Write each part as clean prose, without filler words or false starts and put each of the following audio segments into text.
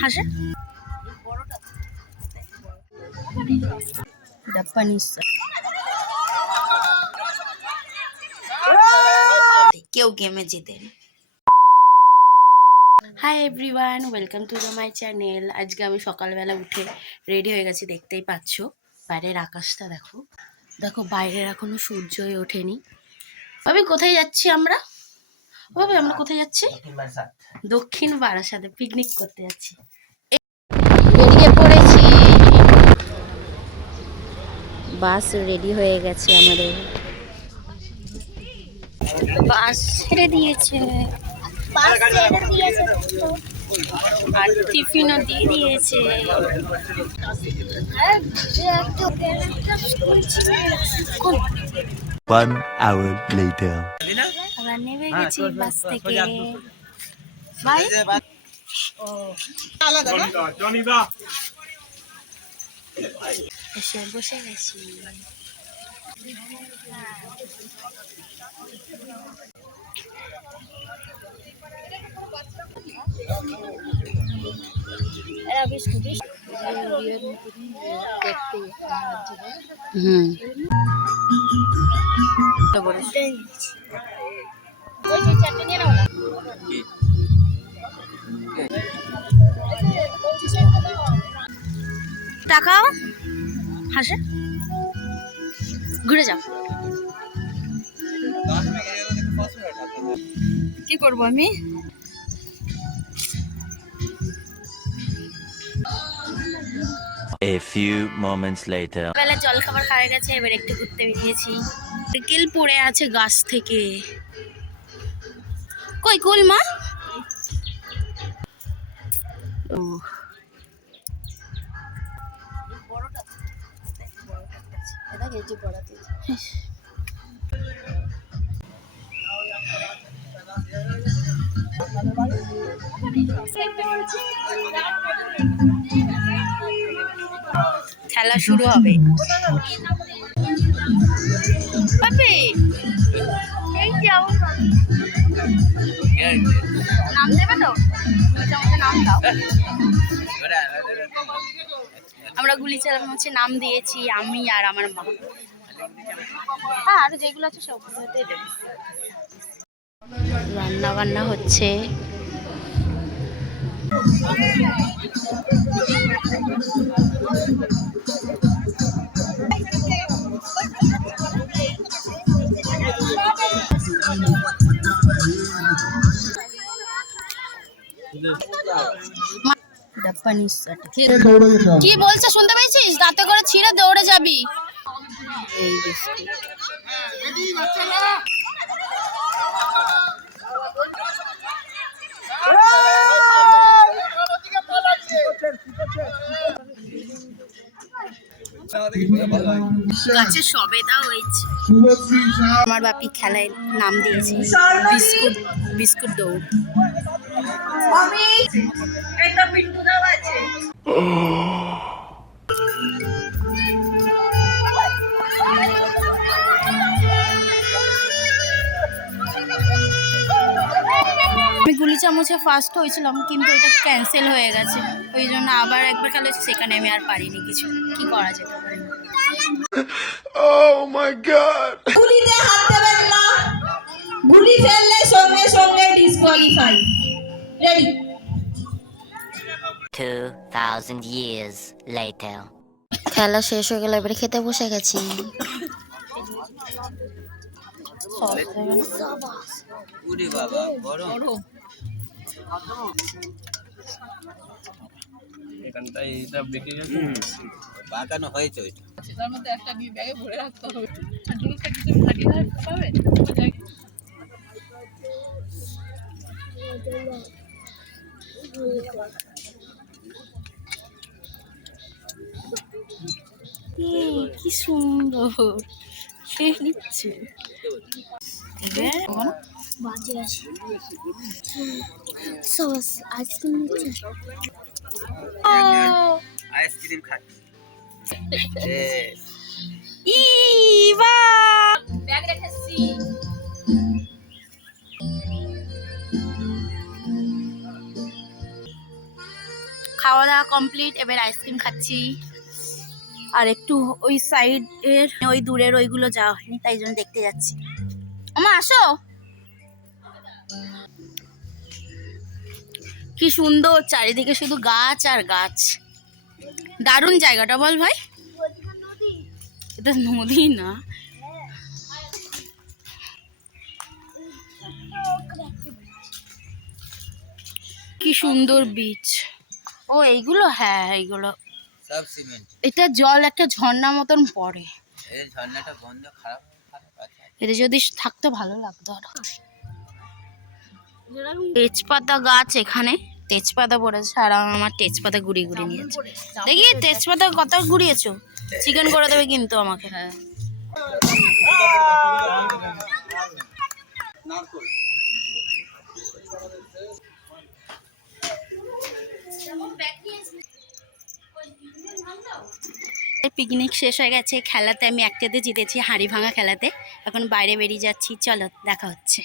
হাসে কেউ গেমে জিতে। Hi everyone, welcome to my channel. আজকে আমি সকালবেলা উঠে রেডি হয়ে গেছি, দেখতেই পাচ্ছ। বাইরের আকাশটা দেখো, দেখো বাইরের এখনো সূর্যই ওঠেনি। ভাবি কোথায় যাচ্ছি আমরা? ভাবি আমরা কোথায় যাচ্ছি? দক্ষিণ বারাসাতে পিকনিক করতে যাচ্ছি। বেরিয়ে পড়েছি, বাস রেডি হয়ে গেছে আমাদের। বাস ছেড়ে দিয়েছে, আর টিফিনও দিয়ে দিয়েছে। One hour later. আমরা নেমে গেছি বাস থেকে। বাই। এসে বসে গেছি। টাকাও হাসে, ঘুরে যাও। কি করবো আমি? A few moments later. বেলা জল খাবার খাওয়া গেছে, এবার একটু ঘুরতে বেরিয়েছি। নারকেল পড়ে আছে গাছ থেকে। কই কুল মা? খেলা শুরু হবে। নাম দেবে তো? নাম দাও। আমরা গুলি চালানো হচ্ছে, নাম দিয়েছি আমি আর আমার মা। হ্যাঁ, আর যেগুলো আছে সবগুলোতে দেবো। রান্না বান্না হচ্ছে। কি বলছে শুনতে পেয়েছিস? দাঁতে করে ছিঁড়ে দৌড়ে যাবি। এই বিস্কুট গাছে সবেদা হয়েছে। আমার বাপি খেলায় নাম দিয়েছে বিস্কুট, বিস্কুট দৌড়। আমি গুলি চামচে ফার্স্ট হয়েছিলাম, কিন্তু এটা ক্যান্সেল হয়ে গেছে। ওই জন্য আবার একবার খেলা হচ্ছে, সেখানে আমি আর পারিনি কিছু। কি করা যেতে পারে? Oh my God! গুলিতে হাত দেবেন না, গুলি ফেললে সঙ্গে সঙ্গে ডিসকোয়ালিফাই। রেডি? 2000 years later. খেলা শেষ হয়ে গেল, এবারে খেতে বসে গেছি। বাগানো হয়েছে তার মধ্যে একটা ব্যাগে ভরে রাখতে হবে। জিনিসটা কিছু ফাটিয়ে রাখতে পারবে। কি সুন্দর খেয়ে নিচ্ছে। আইসক্রিম খাচ্ছি। ব্যাগ রেখেছি। খাওয়া দাওয়া কমপ্লিট, এবার আইসক্রিম খাচ্ছি। আর একটু ওই সাইডের ওই দূরের ওইগুলো যাওয়া হয়নি, তাই জন্য দেখতে যাচ্ছি। আমা আসো, কি সুন্দর চারিদিকে শুধু গাছ আর গাছ। দারুণ জায়গাটা, বল ভাই। এটা নদী না, কি সুন্দর বিচ। ও এইগুলো, হ্যাঁ এইগুলো সব সিমেন্ট। এটা জল একটা ঝর্ণা মতন পড়ে। এই ঝর্ণাটা বন্ধ, খারাপ খারাপ আছে। এটা যদি থাকতো ভালো লাগতো আরো। তেজপাতা গাছ, এখানে তেজপাতা পড়েছে, আর আমার তেজপাতা গুড়ি গুড়ি নিয়েছে। দেখি তেজপাতা কত গুড়িয়েছো, চিকেন করে দেবে কিন্তু আমাকে। পিকনিক শেষ হয়ে গেছে, খেলাতে আমি একটাতে জিতেছি, হাঁড়ি ভাঙা খেলাতে। এখন বাইরে বেরিয়ে যাচ্ছি, চলো দেখা হচ্ছে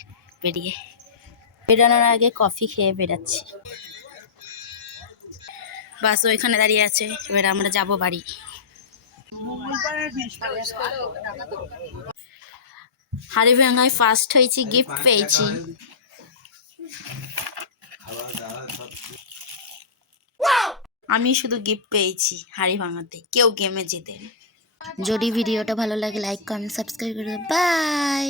বেরানোর আগে কফি খেয়ে বেরাচ্ছি। বাস ওইখানে দাঁড়িয়ে আছে, এবার আমরা যাব বাড়ি। হাঁড়ি ভাঙায় ফার্স্ট হয়েছি, গিফট পেয়েছি। আমি শুধু গিফট পেয়েছি হাঁড়ি ভাঙাতে, কেউ গেমে জেতেনি। যদি ভিডিওটা ভালো লাগে লাইক কমেন্ট সাবস্ক্রাইব করে, বাই।